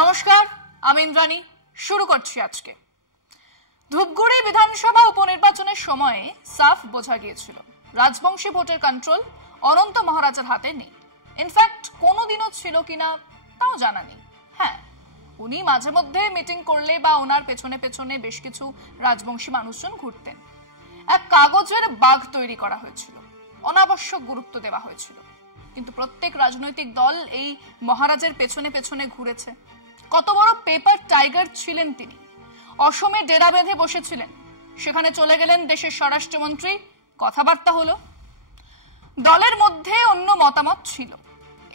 নমস্কার, আমি ইন্দ্রাণী। শুরু করছি আজকে। ধূপগুড়ি বিধানসভা উপনির্বাচনের সময়ে সাফ বোঝা গিয়েছিল রাজবংশী ভোটের কন্ট্রোল অনন্ত মহারাজের হাতে নেই। ইনফ্যাক্ট কোনোদিনও ছিল কিনা তাও জানা নেই। হ্যাঁ, উনি মাঝে মধ্যে মিটিং করলে বা ওনার পেছনে পেছনে বেশ কিছু রাজবংশী মানুষজন ঘুরতেন। এক কাগজের বাঘ তৈরি করা হয়েছিল, অনাবশ্যক গুরুত্ব দেওয়া হয়েছিল। কিন্তু প্রত্যেক রাজনৈতিক দল এই মহারাজের পেছনে পেছনে ঘুরেছে। কত বড় পেপার টাইগার ছিলেন তিনি। অসমে ডেরা বেঁধে বসেছিলেন, সেখানে চলে গেলেন দেশের স্বরাষ্ট্রমন্ত্রী, কথাবার্তা হলো। দলের মধ্যে অন্য মতামত ছিল।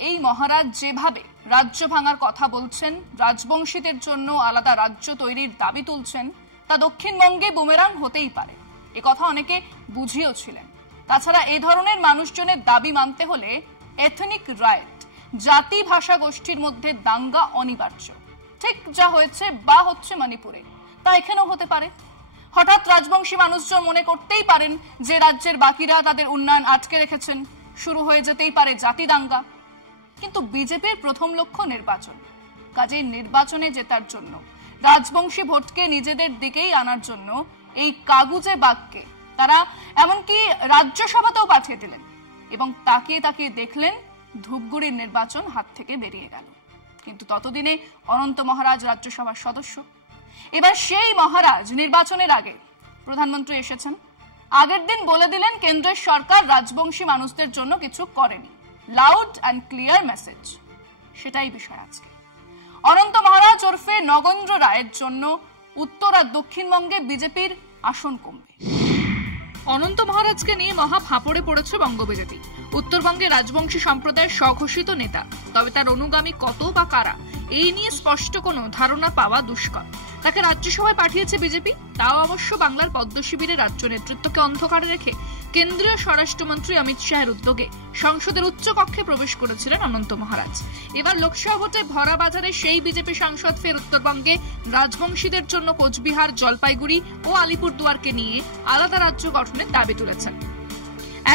এই মহারাজ যেভাবে রাজ্য ভাঙার কথা বলছেন, রাজবংশীদের জন্য আলাদা রাজ্য তৈরির দাবি তুলছেন, তা দক্ষিণবঙ্গে বুমেরাং হতেই পারে, এ কথা অনেকে বুঝিয়েও ছিলেন। তাছাড়া এই ধরনের মানুষজনের দাবি মানতে হলে এথনিক রাইট, জাতি ভাষা গোষ্ঠীর মধ্যে দাঙ্গা অনিবার্য। ঠিক যা হয়েছে বা হচ্ছে মণিপুরে, তা এখানেও হতে পারে। হঠাৎ রাজবংশী মানুষজন মনে করতেই পারেন যে রাজ্যের বাকিরা তাদের উন্নয়ন আটকে রেখেছেন, শুরু হয়ে যেতেই পারে জাতি দাঙ্গা। কিন্তু বিজেপির প্রথম লক্ষ্য নির্বাচন। কাজেই নির্বাচনে জেতার জন্য, রাজবংশী ভোটকে নিজেদের দিকেই আনার জন্য এই কাগুজে বাঘকে তারা এমনকি রাজ্যসভাতেও পাঠিয়ে দিলেন এবং তাকিয়ে তাকিয়ে দেখলেন ধূপগুড়ির নির্বাচন হাত থেকে বেরিয়ে গেল। কিন্তু ততদিনে অনন্ত মহারাজ রাজ্যসভার সদস্য। এবার সেই মহারাজ নির্বাচনের আগে প্রধানমন্ত্রী এসেছেন, আগের দিন বলে দিলেন কেন্দ্রের সরকার রাজবংশী মানুষদের জন্য কিছু করেনি। Loud and clear message. সেটাই বিষয় আজকে। অনন্ত মহারাজ ওরফে নগেন্দ্র রায়ের জন্য উত্তর আর দক্ষিণবঙ্গে বিজেপির আসন কমবে। অনন্ত মহারাজকে নিয়ে মহা ফাঁপড়ে পড়েছে বঙ্গ বিজেপি। উত্তরবঙ্গে রাজবংশী সম্প্রদায়ের স্বঘোষিত নেতা, তবে তার অনুগামী কত বা কারা, এই নিয়ে স্পষ্ট কোনো ধারণা পাওয়া দুষ্কর। তাকে রাজ্যসভায় পাঠিয়েছে বিজেপি, তাও অবশ্য বাংলার পদ্ম শিবিরের রাজ্য নেতৃত্বকে অন্ধকারে রেখে কেন্দ্রীয় স্বরাষ্ট্রমন্ত্রী অমিত শাহের উদ্যোগে সংসদের উচ্চ কক্ষে প্রবেশ করেছিলেন অনন্ত মহারাজ। এবার লোকসভা ভোটে ভরা বাজারে সেই বিজেপি সাংসদ ফের উত্তরবঙ্গে রাজবংশীদের জন্য কোচবিহার, জলপাইগুড়ি ও আলিপুরদুয়ারকে নিয়ে আলাদা রাজ্য গঠনের দাবি তুলেছেন।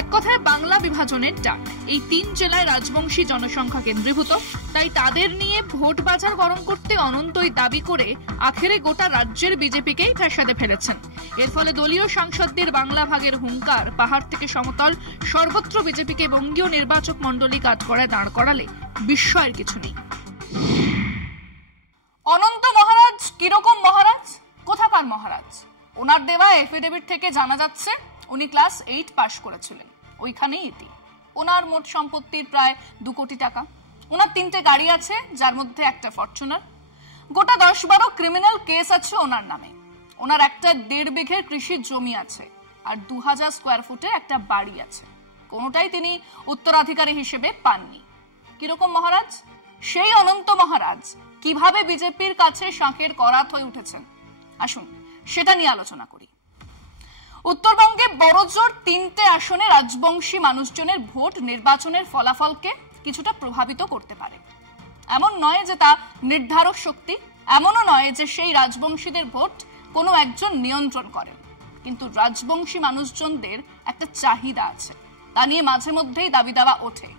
এক কথায় বাংলা বিভাজনের ডাক। এই তিন জেলায় রাজবংশী জনসংখ্যা কেন্দ্রীভূত, তাই তাদের নিয়ে ভোট বাজার গরম করতে অনন্তই দাবি করে আখেরে গোটা রাজ্যের বিজেপিকেই ফ্যাসাদে ফেলেছেন। এর ফলে দলীয় সাংসদদের বাংলা ভাগের হুঙ্কার, পাহাড় থেকে সমতল সর্বত্র বিজেপিকে বঙ্গীয় নির্বাচক মণ্ডলী কাঠগড়ায় দাঁড় করালে বিস্ময়ের কিছু নেই। অনন্ত মহারাজ কিরকম মহারাজ, কোথাকার মহারাজ? ওনার দেওয়া এফিডেভিট থেকে জানা যাচ্ছে উনি ক্লাস 8 পাশ করেছিলেন, ওইখানেই এটি। ওনার মোট সম্পত্তির প্রায় 2 কোটি টাকা। ওনার 3টে গাড়ি আছে, যার মধ্যে একটা ফরচুনার। গোটা 10-12 ক্রিমিনাল কেস আছে ওনার নামে। ওনার একটা 1.5 বিঘের কৃষির জমি আছে আর 2000 স্কোয়ার ফুটের একটা বাড়ি আছে। কোনোটাই তিনি উত্তরাধিকারী হিসেবে পাননি। কিরকম মহারাজ? সেই অনন্ত মহারাজ কিভাবে বিজেপির কাছে শাঁখের করাত হয়ে উঠেছেন, আসুন সেটা নিয়ে আলোচনা করি। উত্তরবঙ্গে বড়জোর 3টে আসনে রাজবংশী মানুষজনের ভোট নির্বাচনের ফলাফলকে কিছুটা প্রভাবিত করতে পারে। এমন নয় যে তা নির্ধারক শক্তি, এমনও নয় যে সেই রাজবংশীদের ভোট কোনো একজন নিয়ন্ত্রণ করেন। কিন্তু রাজবংশী মানুষজনদের একটা চাহিদা আছে, তা নিয়ে মাঝে মধ্যেই দাবি দাওয়া ওঠে।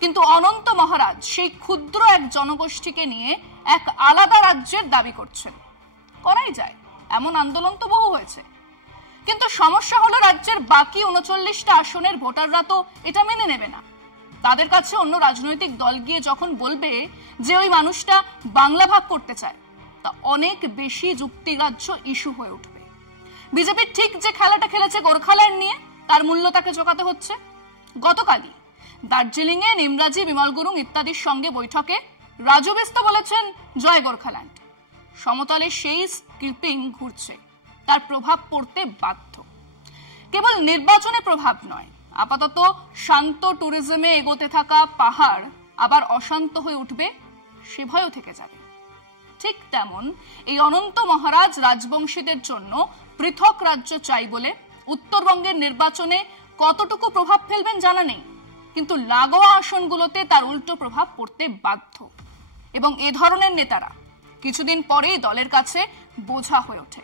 কিন্তু অনন্ত মহারাজ সেই ক্ষুদ্র এক জনগোষ্ঠীকে নিয়ে এক আলাদা রাজ্যের দাবি করছেন। করাই যায়, এমন আন্দোলন তো বহু হয়েছে। কিন্তু সমস্যা হলো রাজ্যের বাকি 39টা আসনের ভোটাররা তো এটা মেনে নেবে না। তাদের কাছে অন্য রাজনৈতিক দল গিয়ে যখন বলবে যে ওই মানুষটা বাংলা ভাগ করতে চায়, তা অনেক বেশি যুক্তিগ্রাহ্য ইস্যু হয়ে উঠবে। বিজেপি ঠিক যে খেলাটা খেলেছে গোর্খাল্যান্ড নিয়ে, তার মূল্য তাকে চোকাতে হচ্ছে। গতকালই দার্জিলিং এ নিমরাজি, বিমল গুরুং ইত্যাদির সঙ্গে বৈঠকে রাজু বিস্ত বলেছেন জয় গোর্খাল্যান্ড। সমতলে সেই স্ক্রিপিং ঘুরছে, তার প্রভাব পড়তে বাধ্য। কেবল নির্বাচনে প্রভাব নয়, আপাতত শান্ত ট্যুরিজমে এগোতে থাকা পাহাড় আবার অশান্ত হয়ে উঠবে, সে ভয়ও থেকে যাবে। ঠিক তেমন এই অনন্ত মহারাজ রাজবংশীদের জন্য পৃথক রাজ্য চাই বলে উত্তরবঙ্গের নির্বাচনে কতটুকু প্রভাব ফেলবেন জানা নেই, কিন্তু লাগোয়া আসনগুলোতে তার উল্টো প্রভাব পড়তে বাধ্য। এবং এ ধরনের নেতারা কিছুদিন পরেই দলের কাছে বোঝা হয়ে ওঠে।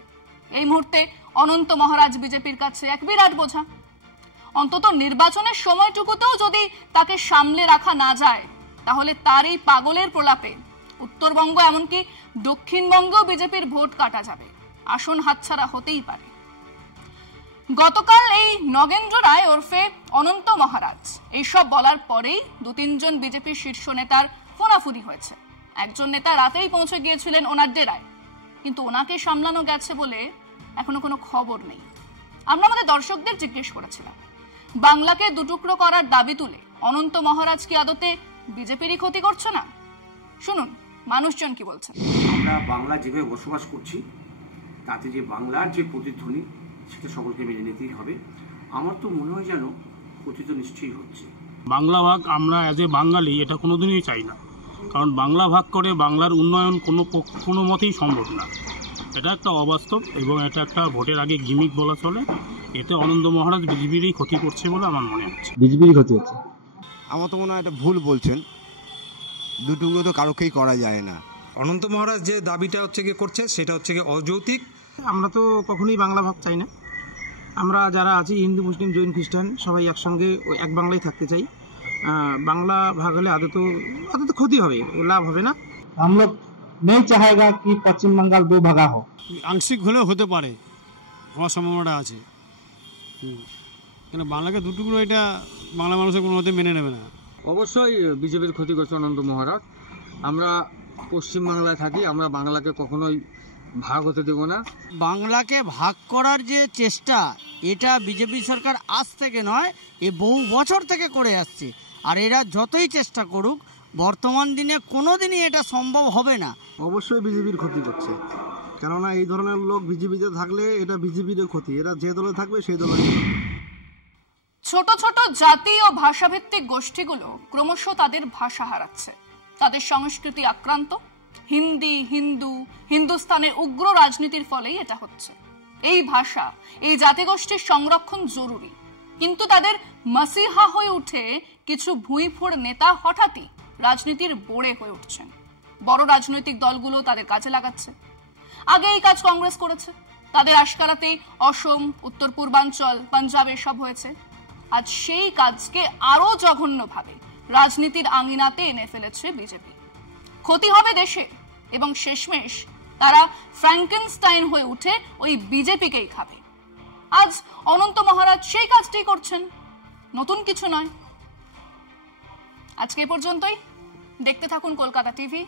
এই মুহূর্তে অনন্ত মহারাজ বিজেপির কাছে এক বিরাট বোঝা। অন্তত নির্বাচনের সময়টুকুতেও যদি তাকে সামলে রাখা না যায়, তাহলে তার এই পাগলের প্রলাপে উত্তরবঙ্গ এমনকি দক্ষিণবঙ্গেও বিজেপির ভোট কাটা যাবে, আসন হাতছাড়া হতেই পারে। গতকাল এই নগেন্দ্র রায় ওরফে অনন্ত মহারাজ এইসব বলার পরেই 2-3 বিজেপির শীর্ষ নেতার ফোনাফুনি হয়েছে। একজন নেতা রাতেই পৌঁছে গিয়েছিলেন ওনার ডেরায়, কিন্তু ওনাকে সামলানো গেছে বলে এখনো কোনো খবর নেই। আমরা আমাদের দর্শকদের জিজ্ঞেস করেছিলাম, বাংলাকে দুটুকরো করার দাবি তুলে অনন্ত মহারাজ কি আদতে বিজেপিরই ক্ষতি করছে না? শুনুন মানুষজন কি বলছেন। আমরা বাংলা যেভাবে বসবাস করছি তাতে যে বাংলার যে প্রতিধ্বনি সেটা সকলকে মেনে নিতেই হবে। আমার তো মনে হয় যেন ক্ষতি তো নিশ্চয়ই হচ্ছে। বাংলা ভাগ আমরা অ্যাজ এ বাঙালি এটা কোনোদিনই চাই না, কারণ বাংলা ভাগ করে বাংলার উন্নয়ন কোনো মতেই সম্ভব না। এটা একটা অবাস্তব এবং এটা একটা ভোটের আগে গিমিক বলা চলে। এতে অনন্ত মহারাজ বিজেপিরই ক্ষতি করছে বলে আমার মনে হচ্ছে। বিজেপিরই ক্ষতি হচ্ছে। আমার তো মনে হয় এটা ভুল বলছেন, দুটুকরো তো কারোকেই করা যায় না। অনন্ত মহারাজ যে দাবিটা করছে সেটা অযৌক্তিক। আমরা তো কখনোই বাংলা ভাগ চাই না। আমরা যারা আছি হিন্দু, মুসলিম, জৈন, খ্রিস্টান সবাই একসঙ্গে এক বাংলায় থাকতে চাই। বাংলা ভাগ হলে আদত ক্ষতি হবে, লাভ হবে না। हम लोग नहीं चाहेगा कि पश्चिम बंगाल दो भागा हो। আংশিক হলেও হতে পারে, হওয়ার সম্ভাবনা আছে, কেন বাংলাকে দুটুকরো এটা বাংলা মানুষের কোনো মতে মেনে নেবে না। অবশ্যই বিজেপির ক্ষতি করছে অনন্ত মহারাজ। আমরা পশ্চিমবাংলায় থাকি, আমরা বাংলাকে কখনোই ভাগ হতে দেব না। বাংলাকে ভাগ করার যে চেষ্টা, এটা বিজেপি সরকার আজ থেকে নয়, এ বহু বছর থেকে করে আসছে। আর এরা যতই চেষ্টা করুক, বর্তমান দিনে কোনো দিনই এটা সম্ভব হবে না। অবশ্যই বিজেপির ক্ষতি করছে, কেননা এই ধরনের লোক বিজেপিতে থাকলে এটা বিজেপির ক্ষতি। এরা যে দলে থাকবে সেই দলে। ছোট ছোট জাতি ও ভাষাভিত্তিক গোষ্ঠীগুলো ক্রমশ তাদের ভাষা হারাচ্ছে, তাদের সংস্কৃতি আক্রান্ত। হিন্দি, হিন্দু, হিন্দুস্তানের উগ্র রাজনীতির ফলেই এটা হচ্ছে। এই ভাষা, এই জাতিগোষ্ঠীর সংরক্ষণ জরুরি, কিন্তু তাদের মাসিহা হয়ে উঠে কিছু ভুঁইফোড় নেতা হঠাৎই রাজনীতির বোড়ে হয়ে উঠছেন। বড় রাজনৈতিক দলগুলো তাদের কাজে লাগাচ্ছে। আগে এই কাজ কংগ্রেস করেছে, তাদের আশকারাতেই অসম, উত্তর পূর্বাঞ্চল, পাঞ্জাব এসব হয়েছে। আজ সেই কাজকে আরো জঘন্যভাবে রাজনীতির আঙিনাতে এনে ফেলেছে বিজেপি। ক্ষতি হবে দেশে, এবং শেষমেশ তারা ফ্র্যাঙ্কেনস্টাইন হয়ে উঠে ওই বিজেপিকেই খাবে। আজ অনন্ত মহারাজ সেই কাজটি করছেন, নতুন কিছু নয়। আজকে পর্যন্তই। দেখতে থাকুন কলকাতা টিভি,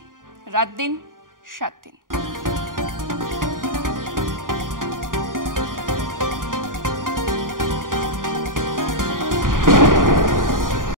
রাত দিন 7 দিন।